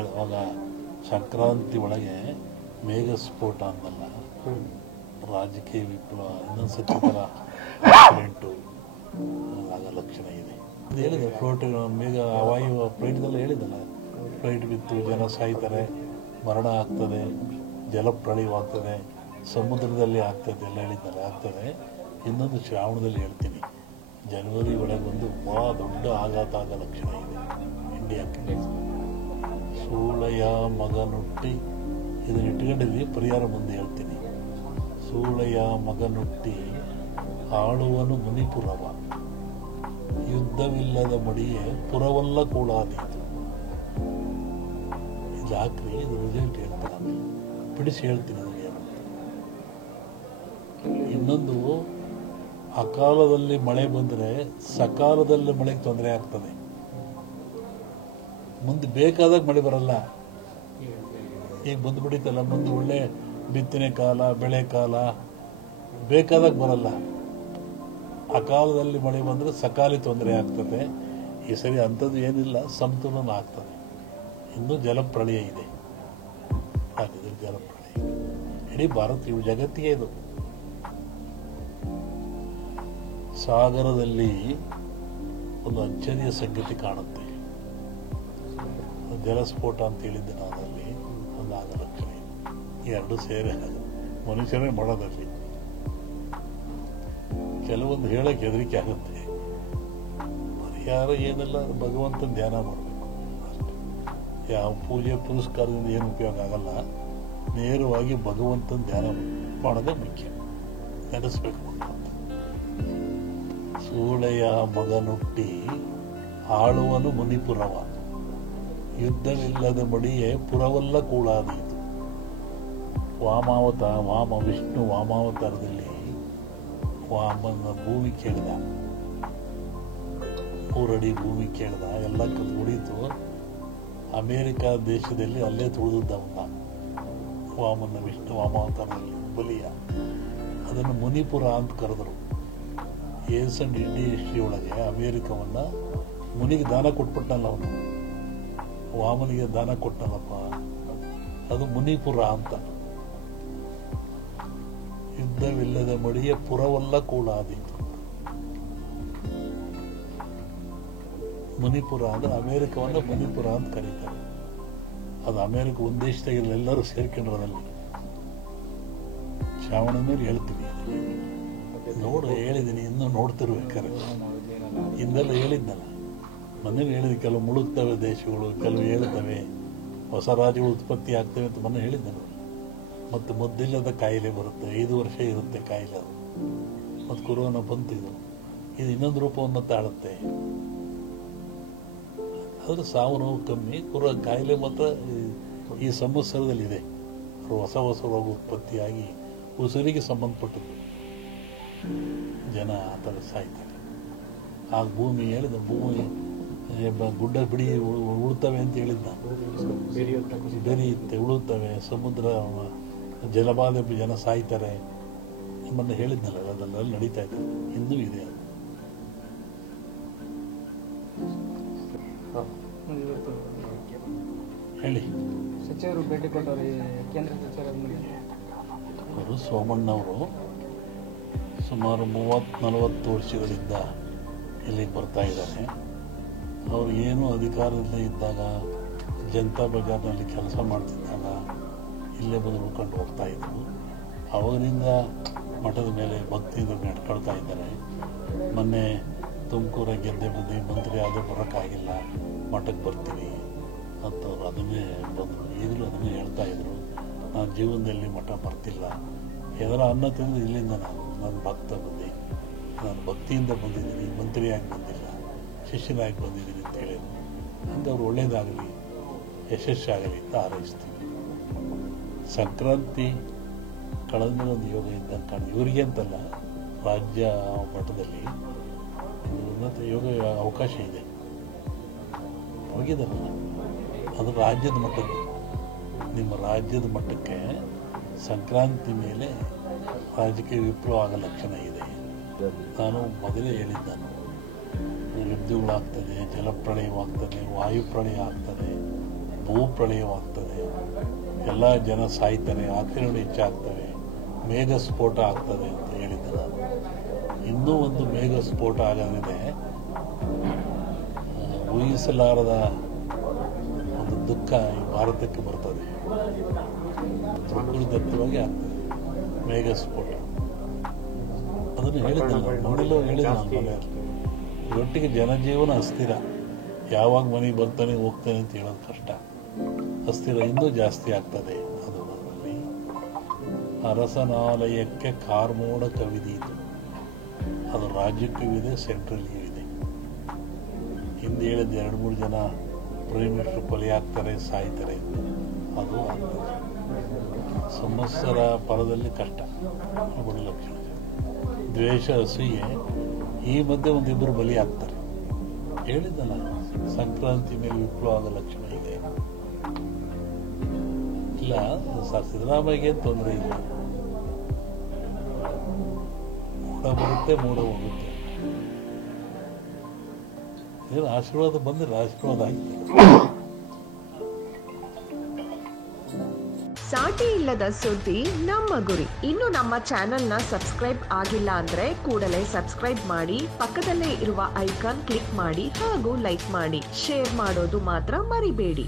ಅವಾಗ ಸಂಕ್ರಾಂತಿ ಒಳಗೆ ಮೇಘ ಸ್ಫೋಟ ಅಂತಲ್ಲ, ರಾಜಕೀಯ ವಿಪ್ಲವ ಇನ್ನೊಂದು ಸತಿ ಥರ ಆಕ್ಸಿಡೆಂಟು ಆಗ ಲಕ್ಷಣ ಇದೆ. ಇದು ಹೇಳಿದೆ ಫ್ಲೋಟ್ ಮೇಘ ವಾಯು ಫ್ಲೈಟ್ದೆಲ್ಲ ಹೇಳಿದ್ದಲ್ಲ, ಫ್ಲೈಟ್ ಬಿತ್ತು, ಜನ ಸಾಯ್ತಾರೆ, ಮರಣ ಆಗ್ತದೆ, ಜಲಪ್ರಳಯವಾಗ್ತದೆ, ಸಮುದ್ರದಲ್ಲಿ ಆಗ್ತದೆ ಎಲ್ಲ ಹೇಳಿದ್ದಲ್ಲ, ಆಗ್ತದೆ. ಇನ್ನೊಂದು ಶ್ರಾವಣದಲ್ಲಿ ಹೇಳ್ತೀನಿ, ಜನವರಿ ಒಳಗೆ ಒಂದು ಭಾಳ ದೊಡ್ಡ ಆಘಾತ ಆಗೋ ಲಕ್ಷಣ ಇದೆ ಇಂಡಿಯಾಕ್ಕೆ. ಸೂಳೆಯ ಮಗನುಟ್ಟಿ ಇದನ್ನು ಇಟ್ಕೊಂಡಿದ್ವಿ, ಪರಿಹಾರ ಮುಂದೆ ಹೇಳ್ತೀನಿ. ಸೂಳೆಯ ಮಗನುಟ್ಟಿ ಆಳುವನು ಮುನಿಪುರವ, ಯುದ್ಧವಿಲ್ಲದ ಮಡಿಯೇ ಪುರವಲ್ಲ ಕೂಳಾದೀತು. ಇದು ಹಾಕ್ರಿ, ಇದು ರಿಸಲ್ಟ್ ಹೇಳ್ತೀನಿ, ಬಿಡಿಸಿ ಹೇಳ್ತೀನಿ ಅದು ಏನು. ಇನ್ನೊಂದು, ಅಕಾಲದಲ್ಲಿ ಮಳೆ ಬಂದರೆ ಸಕಾಲದಲ್ಲಿ ಮಳೆಗೆ ತೊಂದರೆ ಆಗ್ತದೆ. ಮುಂದೆ ಬೇಕಾದಾಗ ಮಳೆ ಬರಲ್ಲ. ಈಗ ಬಂದುಬಿಟ್ಟಿತ್ತಲ್ಲ, ಮುಂದೆ ಒಳ್ಳೆ ಬಿತ್ತನೆ ಕಾಲ, ಬೆಳೆ ಕಾಲ, ಬೇಕಾದಾಗ ಬರಲ್ಲ. ಅಕಾಲದಲ್ಲಿ ಮಳೆ ಬಂದರೆ ಸಕಾಲಿ ತೊಂದರೆ ಆಗ್ತದೆ. ಈ ಸರಿ ಅಂಥದ್ದು ಏನಿಲ್ಲ, ಸಮತೋಲನ ಆಗ್ತದೆ. ಇನ್ನೂ ಜಲಪ್ರಳಯ ಇದೆ, ಹಾಗಿದ್ರೆ ಜಲಪ್ರಳಯ ಇಡೀ ಭಾರತ, ಇವು ಜಗತ್ತಿಗೆ ಇದು. ಸಾಗರದಲ್ಲಿ ಒಂದು ಅಚ್ಚರಿಯ ಸಂಗತಿ ಕಾಣುತ್ತೆ. ಜಲಸ್ಫೋಟ ಅಂತ ಹೇಳಿದ್ದೆ ನಾನು, ಅಲ್ಲಿ ಒಂದು ಆಗ ಲಕ್ಷಣ ಎರಡು ಸೇರಿ ಮನುಷ್ಯರೇ ಮಾಡೋದಲ್ಲಿ. ಕೆಲವೊಂದು ಹೇಳಕ್ಕೆ ಹೆದರಿಕೆ ಆಗುತ್ತೆ. ಪರಿಹಾರ ಏನೆಲ್ಲ ಭಗವಂತನ ಧ್ಯಾನ ಮಾಡಬೇಕು ಅಷ್ಟೇ. ಯಾವ ಪೂಜೆ ಪುರಸ್ಕಾರದಿಂದ ಏನು ಉಪಯೋಗ ಆಗಲ್ಲ. ನೇರವಾಗಿ ಭಗವಂತನ ಧ್ಯಾನ ಮಾಡೋದೇ ಮುಖ್ಯ, ನೆನೆಸ್ಬೇಕು. ಸೂಳೆಯ ಮಗನುಟ್ಟಿ ಆಳುವನು ಮುನಿಪುರವ, ಯುದ್ಧವಿಲ್ಲದ ಮಡಿಯೇ ಪುರವಲ್ಲ ಕೂಳಾದೀತು. ವಿಷ್ಣು ವಾಮಾವತಾರದಲ್ಲಿ ವಾಮನ ಭೂಮಿ ಕೇಳಿದ, 3 ಅಡಿ ಭೂಮಿ ಕೇಳಿದ, ಎಲ್ಲ ಉಳಿತು. ಅಮೇರಿಕ ದೇಶದಲ್ಲಿ ಅಲ್ಲೇ ತುಳಿದವನ್ನ ವಿಷ್ಣು ವಾಮಾವತಾರದಲ್ಲಿ ಬಲಿಯ, ಅದನ್ನು ಮುನಿಪುರ ಅಂತ ಕರೆದರು. ಏನ್ಸಂಟ್ ಇಂಡಿಯಾ ಹಿಸ್ಟ್ರಿ ಒಳಗೆ ಅಮೇರಿಕವನ್ನ ಮುನಿಗೆ ದಾನ ಕೊಟ್ಬಿಟ್ಟಲ್ಲ, ಅವನು ವಾಮನಿಗೆ ದಾನ ಕೊಟ್ಟನಪ್ಪ, ಅದು ಮುನಿಪುರ ಅಂತ. ಯುದ್ಧವಿಲ್ಲದ ಮಡಿಯ ಪುರವಲ್ಲ ಕೂಳಾದೀತು. ಮುನಿಪುರ ಅಂದ್ರೆ ಅಮೇರಿಕವನ್ನ ಮುನಿಪುರ ಅಂತ ಕರೀತಾರೆ. ಅದು ಅಮೇರಿಕ ಒಂದು ದೇಶದಾಗಿಲ್ಲ, ಎಲ್ಲರೂ ಸೇರ್ಕೊಂಡ್ರದಲ್ಲಿ. ಶ್ರಾವಣ ಮೇಲೆ ಹೇಳ್ತೀನಿ, ನೋಡು ಹೇಳಿದ್ದೀನಿ, ಇನ್ನೂ ನೋಡ್ತಿರ್ಬೇಕಾರೆ. ಹಿಂದೆಲ್ಲ ಹೇಳಿದ್ನಲ್ಲ, ಮೊನ್ನೆ ಹೇಳಿದ, ಕೆಲವು ಮುಳುಗ್ತವೆ ದೇಶಗಳು, ಕೆಲವು ಹೇಳ್ತವೆ, ಹೊಸ ರಾಜ್ಯಗಳು ಉತ್ಪತ್ತಿ ಆಗ್ತವೆ ಅಂತ ಮೊನ್ನೆ ಹೇಳಿದ್ದೆ. ಮತ್ತು ಮದ್ದಿಲ್ಲದ ಕಾಯಿಲೆ ಬರುತ್ತೆ, 5 ವರ್ಷ ಇರುತ್ತೆ ಕಾಯಿಲೆ ಅದು. ಮತ್ತು ಕೊರೋನಾ ಬಂತಿದ್ದು, ಇದು ಇನ್ನೊಂದು ರೂಪವನ್ನು ತಾಳುತ್ತೆ. ಆದರೆ ಸಾವು ನೋವು ಕಮ್ಮಿ, ಕಾಯಿಲೆ ಮಾತ್ರ ಈ ಸಂವತ್ಸರದಲ್ಲಿದೆ. ಹೊಸ ರೋಗ ಉತ್ಪತ್ತಿಯಾಗಿ ಉಸಿರಿಗೆ ಸಂಬಂಧಪಟ್ಟದ್ದು, ಜನ ಆ ಥರ ಸಾಯ್ತಾರೆ. ಆ ಭೂಮಿ ಹೇಳಿದ, ಭೂಮಿ ಗುಡ್ಡ ಬಿಡಿ ಉಳ್ತವೆ ಅಂತ ಹೇಳಿದ್ದ, ಬೆರೆಯುತ್ತೆ, ಉಳುತ್ತವೆ, ಸಮುದ್ರ ಜಲಬಾಧೆ, ಜನ ಸಾಯ್ತಾರೆ ನಿಮ್ಮನ್ನು ಹೇಳಿದ್ನಲ್ಲ, ಅದೆಲ್ಲ ನಡೀತಾ ಇದೆ, ಇನ್ನೂ ಇದೆ ಅದು. ಹೇಳಿ. ಸಚಿವರು ಭೇಟಿ ಕೊಟ್ಟವರು ಕೇಂದ್ರ ಸಚಿವರು ಅವರು ಸೋಮಣ್ಣವರು ಸುಮಾರು 30-40 ವರ್ಷಗಳಿಂದ ಇಲ್ಲಿಗೆ ಬರ್ತಾ ಇದ್ದಾರೆ. ಅವರು ಏನು ಅಧಿಕಾರದಿಂದ ಇದ್ದಾಗ, ಜನತಾ ಬಜಾರ್ನಲ್ಲಿ ಕೆಲಸ ಮಾಡ್ತಿದ್ದಾಗ ಇಲ್ಲೇ ಬಂದು ಉಳ್ಕೊಂಡು ಹೋಗ್ತಾ ಇದ್ರು. ಅವರಿಂದ ಮಠದ ಮೇಲೆ ಭಕ್ತಿಯಿಂದ ನಡ್ಕೊಳ್ತಾ ಇದ್ದಾರೆ. ಮೊನ್ನೆ ತುಮಕೂರ ಗೆದ್ದೆ ಮಂತ್ರಿ ಆದರೂ ಬರೋಕ್ಕಾಗಿಲ್ಲ, ಮಠಕ್ಕೆ ಬರ್ತೀನಿ ಅಂತವ್ರು ಅದನ್ನೇ ಬಂದರು. ಈಗಲೂ ಅದನ್ನೇ ಹೇಳ್ತಾ ಇದ್ರು, ನಾನು ಜೀವನದಲ್ಲಿ ಮಠ ಬರ್ತಿಲ್ಲ, ಎದರ ಅನ್ನ ತಿಂದು ಇಲ್ಲಿಂದ ನಾನು ಭಕ್ತ ಬಂದೆ, ನಾನು ಭಕ್ತಿಯಿಂದ ಬಂದಿದ್ದೀನಿ, ಮಂತ್ರಿಯಾಗಿ ಬಂದಿಲ್ಲ, ಶಿಷ್ಯನಾಗಿ ಬಂದಿದ್ದೀನಿ ಅಂತ ಹೇಳಿದ್ರು. ಅಂಥವ್ರು ಒಳ್ಳೇದಾಗಲಿ, ಯಶಸ್ಸಾಗಲಿ ಅಂತ ಹಾರೈಸ್ತೀನಿ. ಸಂಕ್ರಾಂತಿ ಕಳೆದ ಮೇಲೆ ಒಂದು ಯೋಗ ಇದ್ದಂಗೆ ಕಾಣ, ಇವರಿಗೆ ಅಂತಲ್ಲ, ರಾಜ್ಯ ಮಟ್ಟದಲ್ಲಿ ಉನ್ನತ ಯೋಗ ಅವಕಾಶ ಇದೆ. ಹೋಗಿದ್ದಾರಲ್ಲ, ಅದು ರಾಜ್ಯದ ಮಟ್ಟದ್ದು. ನಿಮ್ಮ ರಾಜ್ಯದ ಮಟ್ಟಕ್ಕೆ ಸಂಕ್ರಾಂತಿ ಮೇಲೆ ರಾಜಕೀಯ ವಿಪ್ಲವ ಆಗೋ ಲಕ್ಷಣ ಇದೆ. ನಾನು ಮೊದಲೇ ಹೇಳಿದ್ದಾನು, ಯುದ್ಧಗಳಾಗ್ತದೆ, ಜಲಪ್ರಳಯವಾಗ್ತದೆ, ವಾಯುಪ್ರಳಯ ಆಗ್ತದೆ, ಭೂಪ್ರಳಯವಾಗ್ತದೆ, ಎಲ್ಲ ಜನ ಸಾಯ್ತಾರೆ, ಆಕ್ರಮಣ ಹೆಚ್ಚಾಗ್ತವೆ, ಮೇಘ ಸ್ಫೋಟ ಆಗ್ತದೆ ಅಂತ ಹೇಳಿದ್ದೆ ನಾನು. ಇನ್ನೂ ಒಂದು ಮೇಘ ಸ್ಫೋಟ ಆಗಲಿದೆ. ಊಹಿಸಲಾರದ ಒಂದು ದುಃಖ ಈ ಭಾರತಕ್ಕೆ ಬರ್ತದೆ. ಪ್ರಕೃತಿದತ್ತವಾಗಿ ಆಗ್ತದೆ ಮೇಘ ಸ್ಫೋಟ. ಅದನ್ನು ಹೇಳಿದ್ದಲ್ಲ, ಮೊದಲು ಹೇಳಿದ ನಾನು ಮನೆಯಲ್ಲಿ. ಒಟ್ಟಿಗೆ ಜನಜೀವನ ಅಸ್ಥಿರ. ಯಾವಾಗ ಮನೆಗೆ ಬರ್ತಾನೆ ಹೋಗ್ತಾನೆ ಅಂತ ಹೇಳೋದು ಕಷ್ಟ. ಅಸ್ಥಿರ ಇನ್ನೂ ಜಾಸ್ತಿ ಆಗ್ತದೆ. ಅದರಲ್ಲಿ ಅರಸನಾಲಯಕ್ಕೆ ಕಾರ್ಮೋಡ ಕವಿದೀತು. ಅದು ರಾಜ್ಯಕ್ಕೂ ಇದೆ, ಸೆಂಟ್ರಲ್ಗೂ ಇದೆ. ಹಿಂದೆ ಹೇಳಿದ 2-3 ಜನ ಪ್ರೈಮ್ ಮಿನಿಸ್ಟರ್ ಕೊಲೆ ಆಗ್ತಾರೆ, ಸಾಯ್ತಾರೆ ಅಂತ. ಅದು ಆಗ್ತದೆ. ಸಂವತ್ಸರ ಪರದಲ್ಲಿ ಕಷ್ಟ. ಬಡ ಲಕ್ಷಣ ದ್ವೇಷ, ಅಸೂಯೆ. ಈ ಮಧ್ಯೆ ಒಂದಿಬ್ಬರು ಬಲಿ ಆಗ್ತಾರೆ. ಹೇಳಿದ್ದಲ್ಲ, ಸಂಕ್ರಾಂತಿ ಮೇಲೆ ವಿಪ್ಲವ ಆಗೋ ಲಕ್ಷಣ ಇದೆ. ಇಲ್ಲ, ಸಿದ್ದರಾಮಯ್ಯಗೆ ತೊಂದರೆ ಇಲ್ಲ. ಮೂಡ ಬರುತ್ತೆ, ಮೂಡ ಹೋಗುತ್ತೆ. ಏನು ಆಶೀರ್ವಾದ ಬಂದ್ರೆ ಆಶೀರ್ವಾದ ಆಗ್ತದೆ. ಸಾಟಿ ಇಲ್ಲದ ಸುದ್ದಿ ನಮ್ಮ ಗುರಿ. ಇನ್ನು ನಮ್ಮ ಚಾನೆಲ್ನ ಸಬ್ಸ್ಕ್ರೈಬ್ ಆಗಿಲ್ಲ ಅಂದ್ರೆ ಕೂಡಲೇ ಸಬ್ಸ್ಕ್ರೈಬ್ ಮಾಡಿ, ಪಕ್ಕದಲ್ಲೇ ಇರುವ ಐಕಾನ್ ಕ್ಲಿಕ್ ಮಾಡಿ ಹಾಗೂ ಲೈಕ್ ಮಾಡಿ. ಶೇರ್ ಮಾಡೋದು ಮಾತ್ರ ಮರಿಬೇಡಿ.